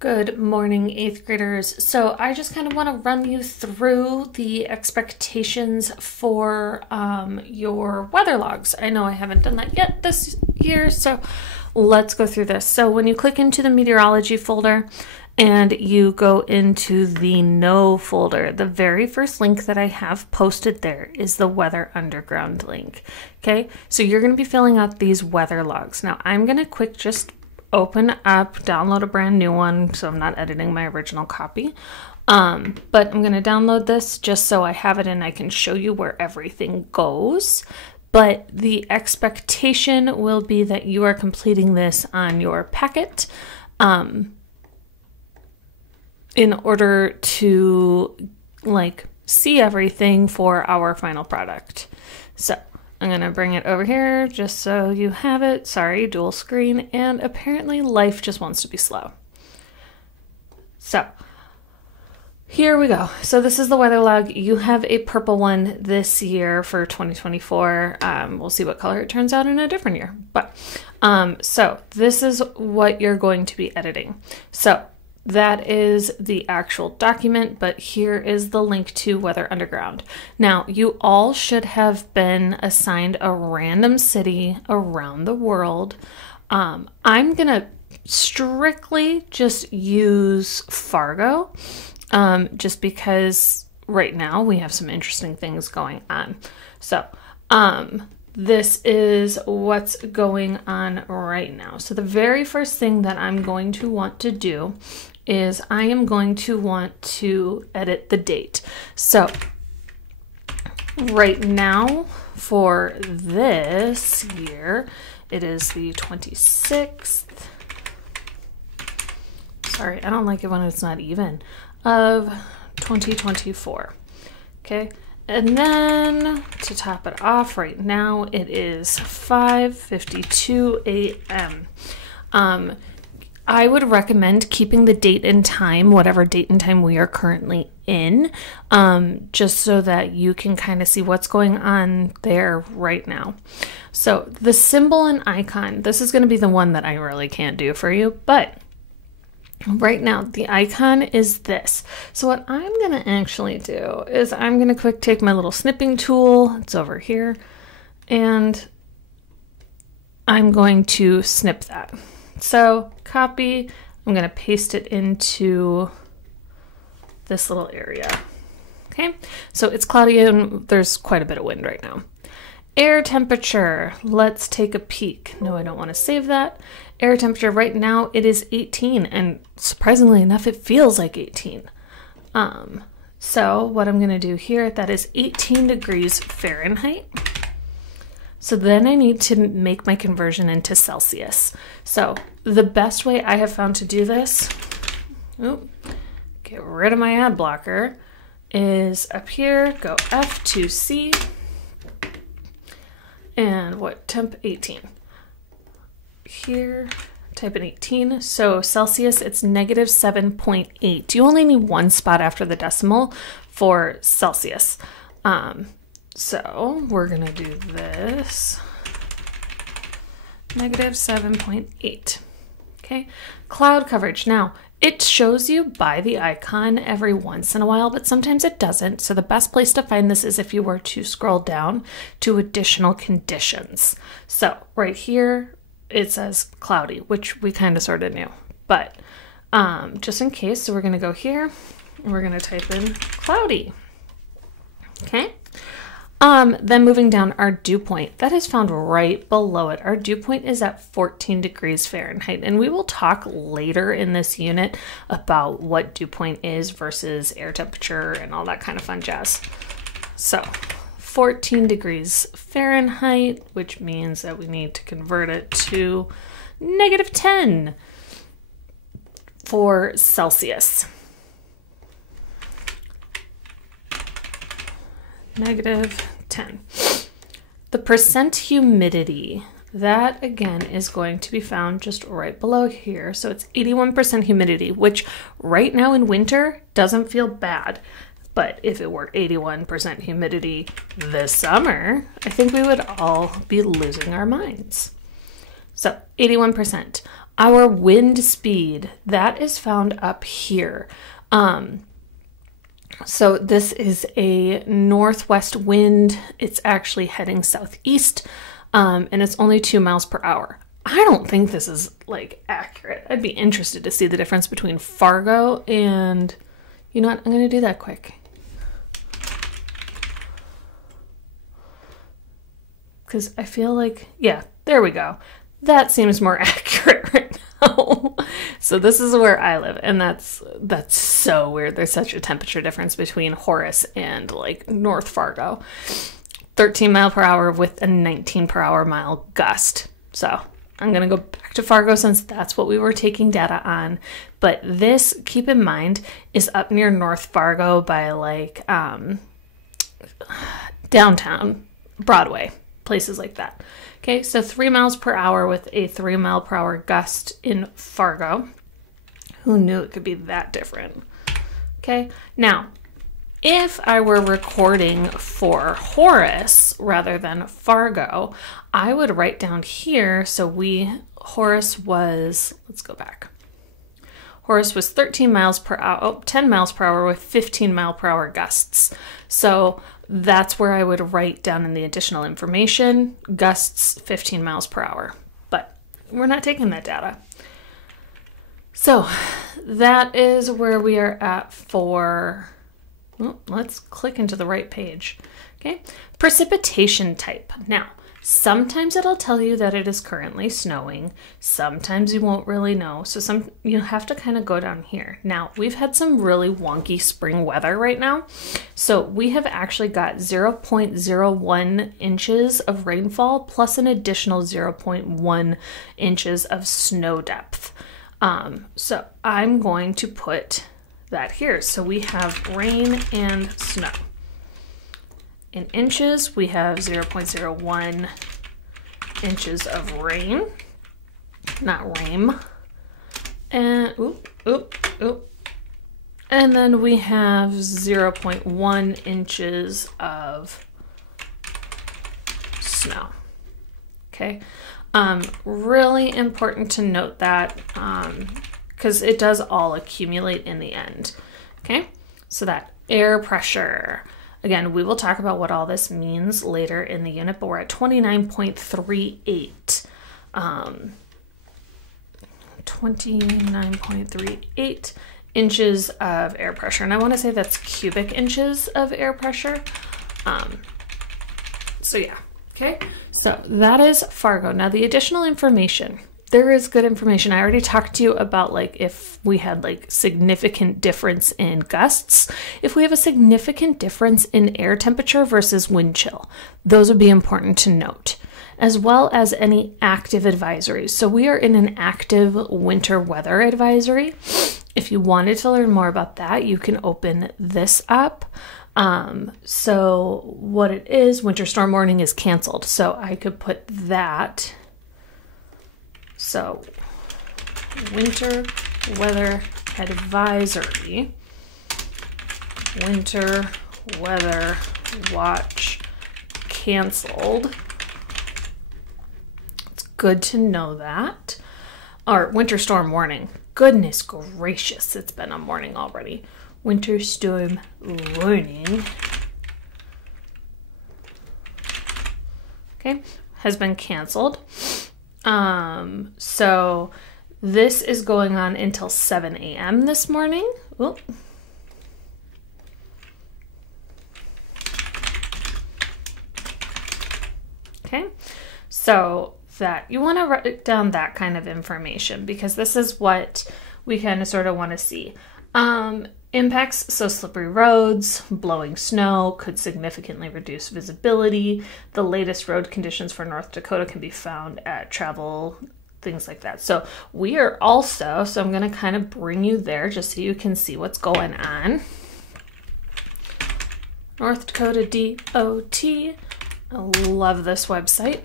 Good morning, 8th graders. So I just kind of want to run you through the expectations for your weather logs. I know I haven't done that yet this year, so let's go through this. So when you click into the meteorology folder and you go into the No folder, the very first link that I have posted there is the Weather Underground link. Okay, so you're going to be filling out these weather logs. Now I'm going to just open up, download a brand new one, so I'm not editing my original copy. But I'm going to download this just so I have it and I can show you where everything goes. But the expectation will be that you are completing this on your packet in order to see everything for our final product. So I'm going to bring it over here just so you have it. Sorry, dual screen. And apparently life just wants to be slow. So here we go. So this is the weather log. You have a purple one this year for 2024. We'll see what color it turns out in a different year. But so this is what you're going to be editing. So that is the actual document, but here is the link to Weather Underground. Now, you all should have been assigned a random city around the world. I'm going to strictly just use Fargo, just because right now we have some interesting things going on. So, this is what's going on right now. So the very first thing that I'm going to want to do is I am going to want to edit the date. So right now for this year, it is the 26th. Sorry, I don't like it when it's not even, of 2024. Okay. And then to top it off right now, it is 5:52 a.m. I would recommend keeping the date and time, whatever date and time we are currently in, just so that you can kind of see what's going on there right now. So the symbol and icon, this is going to be the one that I really can't do for you, but right now, the icon is this. So what I'm going to actually do is I'm going to take my little snipping tool. It's over here. And I'm going to snip that. So copy, I'm going to paste it into this little area. Okay, so it's cloudy and there's quite a bit of wind right now. Air temperature, let's take a peek. No, I don't want to save that. Air temperature right now, it is 18, and surprisingly enough, it feels like 18. So what I'm going to do here, that is 18 degrees Fahrenheit. So then I need to make my conversion into Celsius. So the best way I have found to do this, get rid of my ad blocker, is up here, go F2C, and what temp? 18. Here, type in 18. So Celsius, it's -7.8. You only need one spot after the decimal for Celsius. So we're going to do this. -7.8. Okay. Cloud coverage. Now, it shows you by the icon every once in a while, but sometimes it doesn't. So the best place to find this is if you were to scroll down to additional conditions. So right here, it says cloudy, which we kind of sort of knew. But just in case, so we're going to go here and we're going to type in cloudy. Okay. Then moving down, our dew point, that is found right below it. Our dew point is at 14 degrees Fahrenheit, and we will talk later in this unit about what dew point is versus air temperature and all that kind of fun jazz. So 14 degrees Fahrenheit, which means that we need to convert it to -10 for Celsius. -10. The percent humidity, that again is going to be found just right below here. So it's 81% humidity, which right now in winter doesn't feel bad. But if it were 81% humidity this summer, I think we would all be losing our minds. So 81%. our wind speed, that is found up here. So this is a northwest wind. It's actually heading southeast, and it's only 2 miles per hour. I don't think this is like accurate. I'd be interested to see the difference between Fargo and, you know what, I'm going to do that quick. Because I feel like, yeah, there we go. That seems more accurate right now. So this is where I live, and that's so weird. There's such a temperature difference between Horace and like North Fargo. 13 mile per hour with a 19 per hour mile gust. So I'm going to go back to Fargo since that's what we were taking data on. But this, keep in mind, is up near North Fargo by like downtown Broadway, places like that. Okay, so 3 miles per hour with a 3 mile per hour gust in Fargo. Who knew it could be that different? Okay, now, if I were recording for Horace rather than Fargo, I would write down here, so Horace was, let's go back. Horace was 13 miles per hour, 10 miles per hour with 15 mile per hour gusts. So that's where I would write down in the additional information, gusts 15 miles per hour. But we're not taking that data. So that is where we are at for, let's click into the right page. Okay, precipitation type. Now, sometimes it'll tell you that it is currently snowing. Sometimes you won't really know. So you have to kind of go down here. Now, we've had some really wonky spring weather right now. So we have actually got 0.01 inches of rainfall plus an additional 0.1 inches of snow depth. So I'm going to put that here. So we have rain and snow. In inches, we have 0.01 inches of rain, not rain. And and then we have 0.1 inches of snow. Okay. Really important to note that because it does all accumulate in the end. Okay. So that air pressure. Again, we will talk about what all this means later in the unit, but we're at 29.38. 29.38 inches of air pressure. And I want to say that's cubic inches of air pressure. So yeah, okay. So that is Fargo. Now the additional information. There is good information. I already talked to you about like if we had like significant difference in gusts, if we have a significant difference in air temperature versus wind chill. Those would be important to note, as well as any active advisories. So we are in an active winter weather advisory. If you wanted to learn more about that, you can open this up. So what it is, winter storm warning is canceled. So I could put that. So, winter weather advisory, winter weather watch canceled. It's good to know that. Or winter storm warning. Goodness gracious, it's been a morning already. Winter storm warning. Okay, has been canceled. So this is going on until 7 a.m. this morning. Ooh. Okay, so that you want to write down that kind of information because this is what we kind of sort of want to see. Impacts, so slippery roads, blowing snow could significantly reduce visibility. The latest road conditions for North Dakota can be found at travel, things like that. So we are also, so I'm going to kind of bring you there just so you can see what's going on. North Dakota DOT. I love this website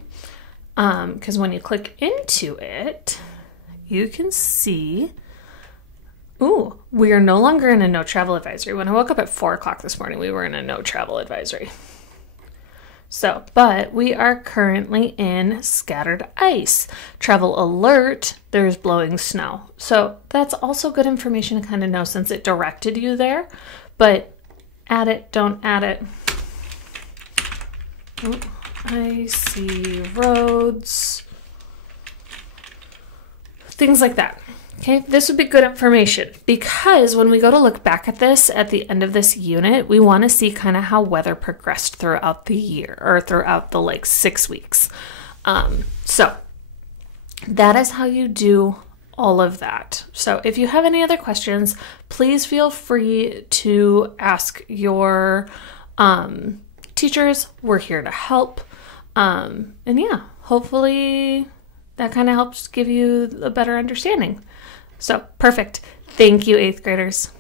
because when you click into it, you can see. Ooh, we are no longer in a no travel advisory. When I woke up at 4 o'clock this morning, we were in a no travel advisory. So, but we are currently in scattered ice. Travel alert, there's blowing snow. So that's also good information to kind of know since it directed you there. But add it, don't add it. Oh, icy roads. Things like that. Okay, this would be good information because when we go to look back at this at the end of this unit, we want to see kind of how weather progressed throughout the year or throughout the like 6 weeks. So that is how you do all of that. So if you have any other questions, please feel free to ask your teachers. We're here to help. And yeah, hopefully that kind of helps give you a better understanding. So perfect. Thank you, 8th graders.